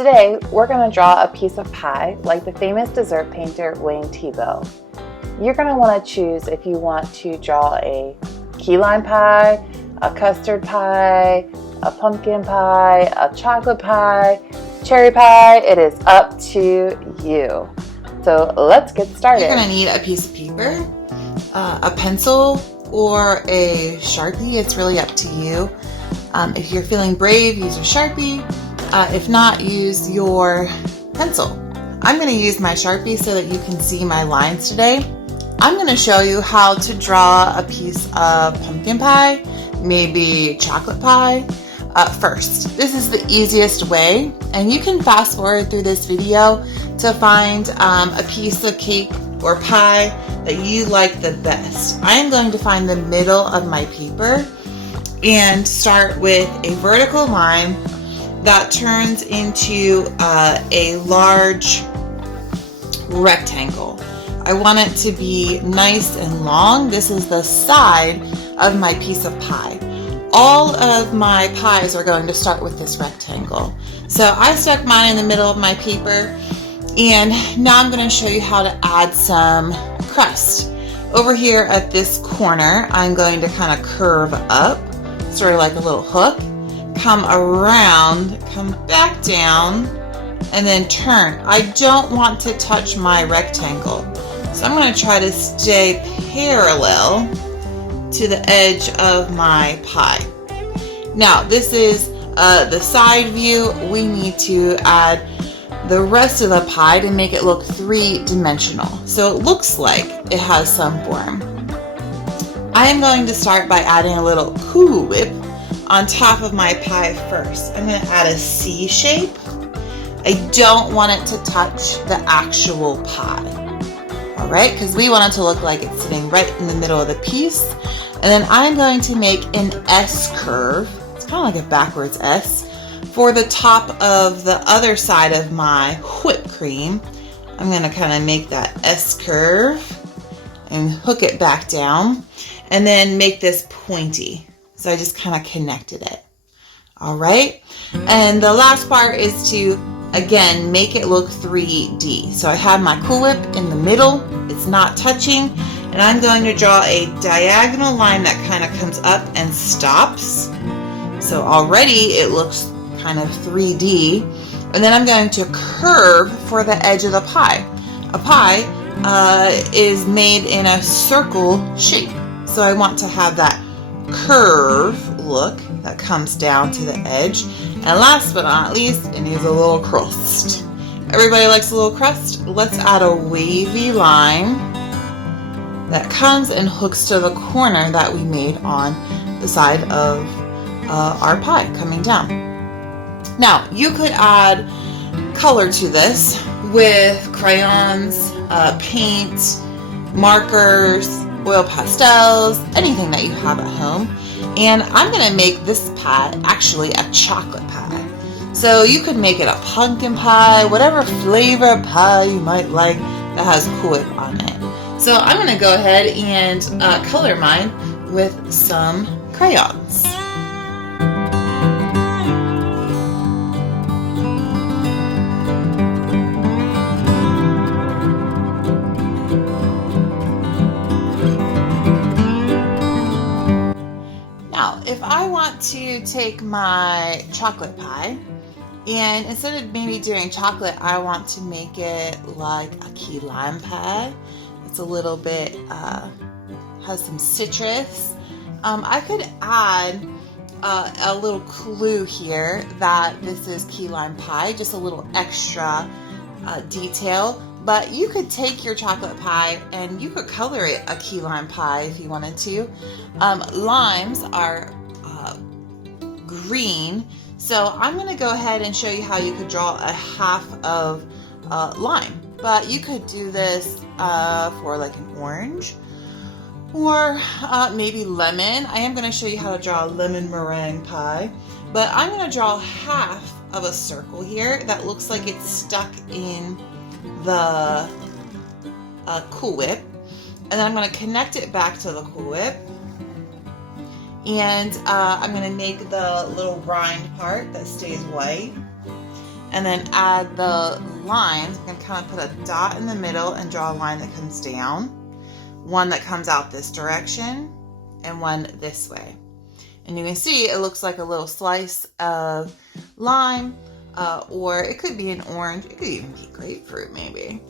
Today, we're going to draw a piece of pie like the famous dessert painter Wayne Thiebaud. You're going to want to choose if you want to draw a key lime pie, a custard pie, a pumpkin pie, a chocolate pie, cherry pie. It is up to you. So let's get started. You're going to need a piece of paper, a pencil, or a Sharpie. It's really up to you. If you're feeling brave, use a Sharpie. If not, use your pencil. I'm going to use my Sharpie so that you can see my lines today. I'm going to show you how to draw a piece of pumpkin pie, maybe chocolate pie, first. This is the easiest way, and you can fast forward through this video to find a piece of cake or pie that you like the best. I am going to find the middle of my paper and start with a vertical line that turns into a large rectangle. I want it to be nice and long. This is the side of my piece of pie. All of my pies are going to start with this rectangle. So I stuck mine in the middle of my paper, and now I'm going to show you how to add some crust. Over here at this corner, I'm going to kind of curve up, sort of like a little hook, come around, come back down, and then turn. I don't want to touch my rectangle, so I'm going to try to stay parallel to the edge of my pie. Now, this is the side view. We need to add the rest of the pie to make it look three-dimensional, so it looks like it has some form. I am going to start by adding a little Cool Whip on top of my pie first. I'm going to add a C shape. I don't want it to touch the actual pie. Alright, because we want it to look like it's sitting right in the middle of the piece. And then I'm going to make an S curve. It's kind of like a backwards S. For the top of the other side of my whipped cream, I'm going to kind of make that S curve and hook it back down. And then make this pointy. So I just kind of connected it. All right. And the last part is to, again, make it look 3D. So I have my Cool Whip in the middle. It's not touching. And I'm going to draw a diagonal line that kind of comes up and stops. So already it looks kind of 3D. And then I'm going to curve for the edge of the pie. A pie is made in a circle shape. So I want to have that curve look that comes down to the edge. And last but not least, it needs a little crust. Everybody likes a little crust? Let's add a wavy line that comes and hooks to the corner that we made on the side of our pie coming down. Now, you could add color to this with crayons, paint, markers, oil pastels, anything that you have at home. And I'm going to make this pie actually a chocolate pie. So you could make it a pumpkin pie, whatever flavor pie you might like that has Cool Whip on it. So I'm going to go ahead and color mine with some crayons. If I want to take my chocolate pie, and instead of maybe doing chocolate, I want to make it like a key lime pie. It's a little bit, has some citrus. I could add a little clue here that this is key lime pie, just a little extra detail. But you could take your chocolate pie and you could color it a key lime pie if you wanted to. Limes are green, so I'm going to go ahead and show you how you could draw a half of lime. But you could do this for like an orange or maybe lemon. I am going to show you how to draw a lemon meringue pie, but I'm going to draw half of a circle here that looks like it's stuck in the Cool Whip, and then I'm going to connect it back to the Cool Whip, and I'm going to make the little rind part that stays white, and then add the lines. I'm gonna kind of put a dot in the middle and draw a line that comes down, one that comes out this direction, and one this way. And you can see it looks like a little slice of lime, or it could be an orange, it could even be grapefruit maybe.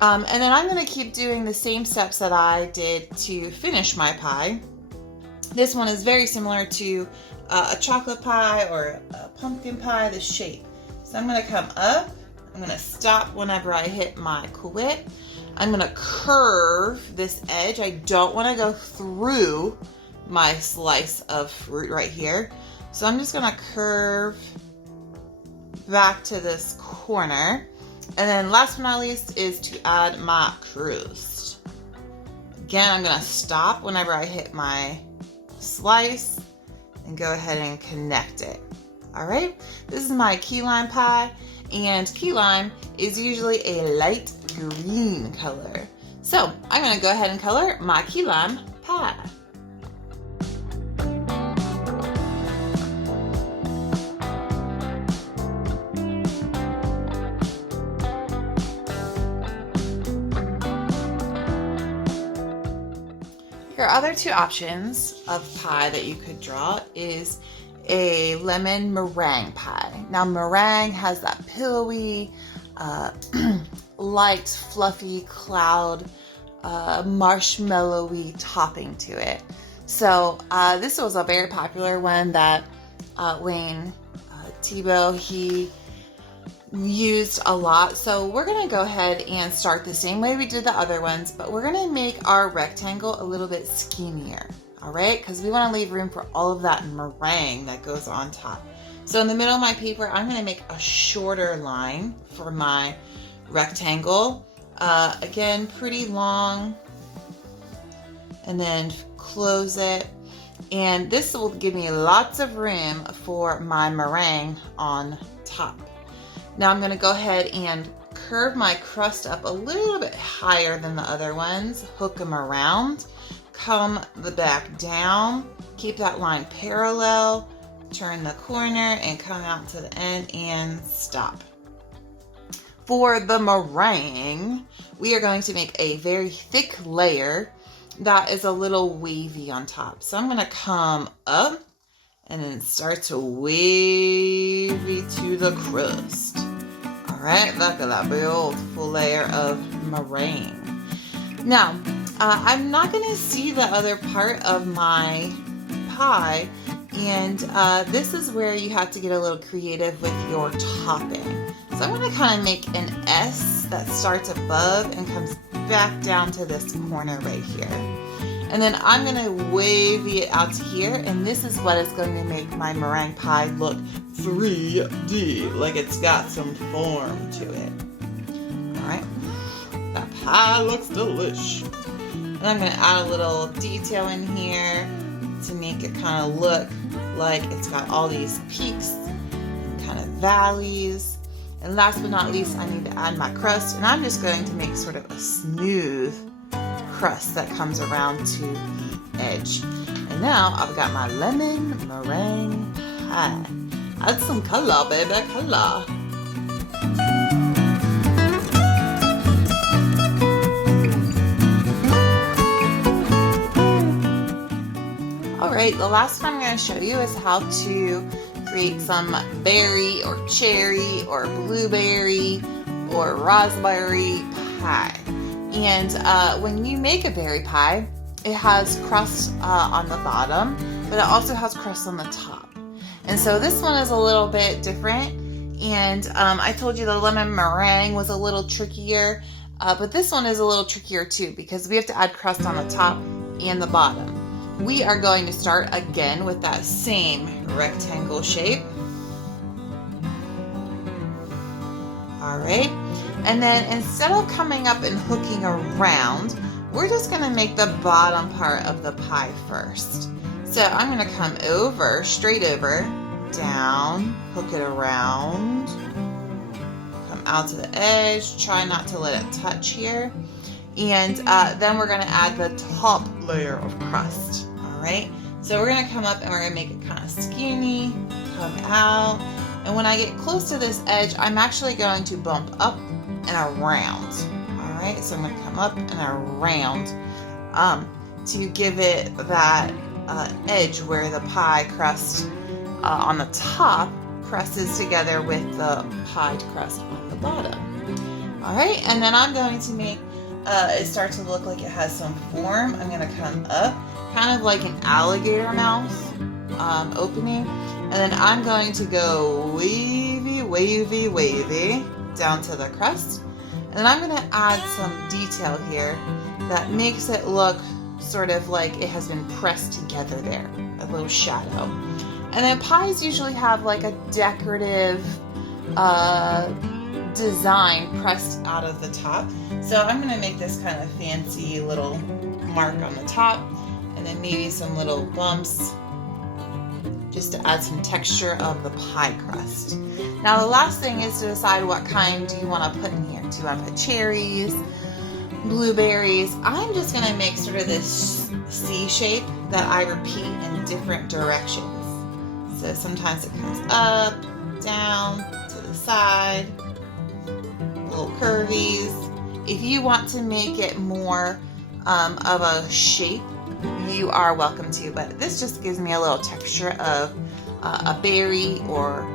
And then I'm gonna keep doing the same steps that I did to finish my pie. This one is very similar to a chocolate pie or a pumpkin pie, the shape. So I'm gonna come up, I'm gonna stop whenever I hit my quit. I'm gonna curve this edge. I don't wanna go through my slice of fruit right here. So I'm just gonna curve back to this corner. And then last but not least is to add my crust. Again, I'm gonna stop whenever I hit my slice and go ahead and connect it. All right, this is my key lime pie, and key lime is usually a light green color. So I'm gonna go ahead and color my key lime pie. Your other two options of pie that you could draw is a lemon meringue pie. Now meringue has that pillowy, light, fluffy cloud, marshmallowy topping to it. So this was a very popular one that Wayne Thiebaud, he used a lot. So we're gonna go ahead and start the same way we did the other ones, but we're gonna make our rectangle a little bit skinnier, all right? Because we wanna leave room for all of that meringue that goes on top. So in the middle of my paper, I'm gonna make a shorter line for my rectangle. Again, pretty long, and then close it. And this will give me lots of room for my meringue on top. Now I'm gonna go ahead and curve my crust up a little bit higher than the other ones, hook them around, come the back down, keep that line parallel, turn the corner and come out to the end and stop. For the meringue, we are going to make a very thick layer that is a little wavy on top. So I'm gonna come up and then start to wavy to the crust. All right, look at that beautiful layer of meringue. Now, I'm not gonna see the other part of my pie, and this is where you have to get a little creative with your topping. So I'm gonna kind of make an S that starts above and comes back down to this corner right here. And then I'm gonna wavy it out to here, and this is what is going to make my meringue pie look 3D, like it's got some form to it. All right, that pie looks delish. And I'm gonna add a little detail in here to make it kind of look like it's got all these peaks and kind of valleys. And last but not least, I need to add my crust, and I'm just going to make sort of a smooth crust that comes around to the edge. And now I've got my lemon meringue pie. Add some color, baby, color. Alright, the last one I'm going to show you is how to create some berry or cherry or blueberry or raspberry pie. And when you make a berry pie, it has crust on the bottom, but it also has crust on the top. And so this one is a little bit different. And I told you the lemon meringue was a little trickier, but this one is a little trickier too, because we have to add crust on the top and the bottom. We are going to start again with that same rectangle shape. All right. And then instead of coming up and hooking around, we're just gonna make the bottom part of the pie first. So I'm gonna come over, straight over, down, hook it around, come out to the edge, try not to let it touch here. And then we're gonna add the top layer of crust, all right? So we're gonna come up and we're gonna make it kind of skinny, come out, And when I get close to this edge, I'm actually going to bump up and around. All right, so I'm going to come up and around to give it that edge where the pie crust on the top presses together with the pie crust on the bottom. All right, and then I'm going to make it start to look like it has some form. I'm going to come up, kind of like an alligator mouth opening, and then I'm going to go wavy, wavy, wavy down to the crust. And then I'm going to add some detail here that makes it look sort of like it has been pressed together there, a little shadow. And then pies usually have like a decorative design pressed out of the top. So I'm going to make this kind of fancy little mark on the top, and then maybe some little bumps just to add some texture of the pie crust. Now the last thing is to decide what kind do you want to put in here. Do you want to put cherries, blueberries? I'm just going to make sort of this C shape that I repeat in different directions. So sometimes it comes up, down, to the side, little curvies. If you want to make it more of a shape, you are welcome to, but this just gives me a little texture of a berry or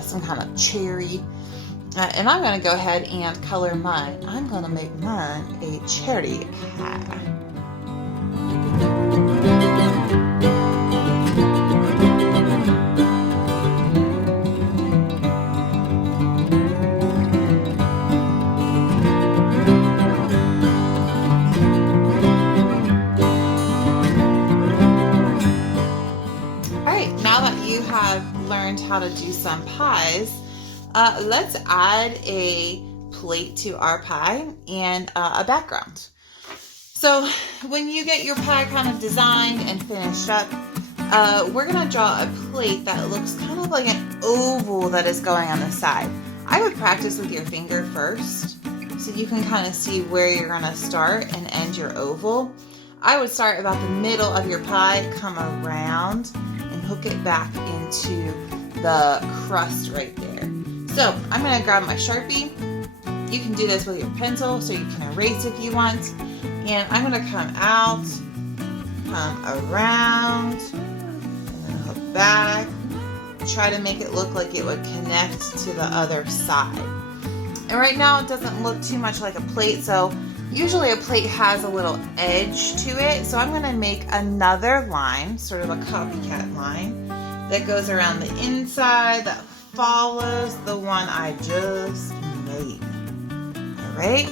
some kind of cherry. And I'm going to go ahead and color mine. I'm going to make mine a cherry pie. Learned how to do some pies, let's add a plate to our pie and a background. So when you get your pie kind of designed and finished up, we're going to draw a plate that looks kind of like an oval that is going on the side. I would practice with your finger first so you can kind of see where you're going to start and end your oval. I would start about the middle of your pie, come around, and hook it back into the crust right there. So I'm going to grab my Sharpie. You can do this with your pencil so you can erase if you want. And I'm going to come out, come around, and then hook back. Try to make it look like it would connect to the other side. And right now it doesn't look too much like a plate, so usually a plate has a little edge to it. So I'm going to make another line, sort of a copycat line, that goes around the inside that follows the one I just made. All right.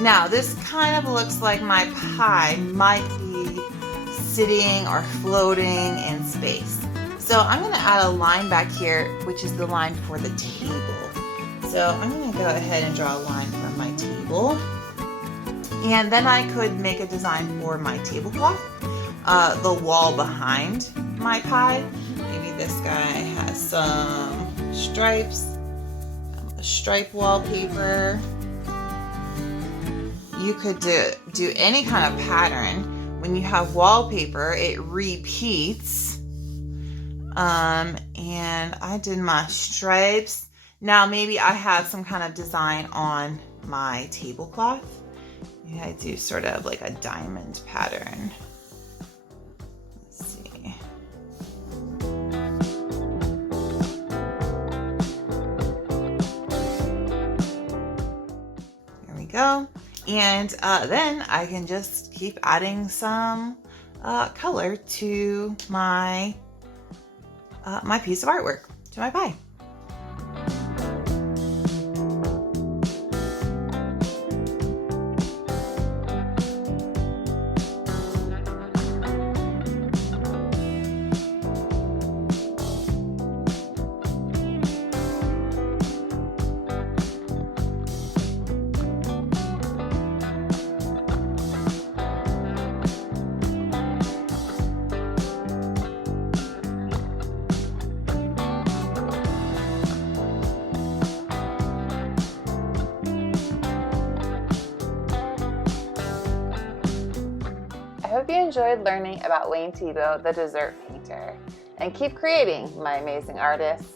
Now this kind of looks like my pie might be sitting or floating in space. So I'm going to add a line back here, which is the line for the table. So I'm going to go ahead and draw a line from my table. And then I could make a design for my tablecloth, the wall behind my pie. Maybe this guy has some stripes, a stripe wallpaper. You could do any kind of pattern. When you have wallpaper, it repeats. And I did my stripes. Now maybe I have some kind of design on my tablecloth. Maybe I do sort of like a diamond pattern. Let's see. There we go. And then I can just keep adding some color to my my piece of artwork, to my pie. I hope you enjoyed learning about Wayne Thiebaud, the dessert painter, and keep creating, my amazing artists.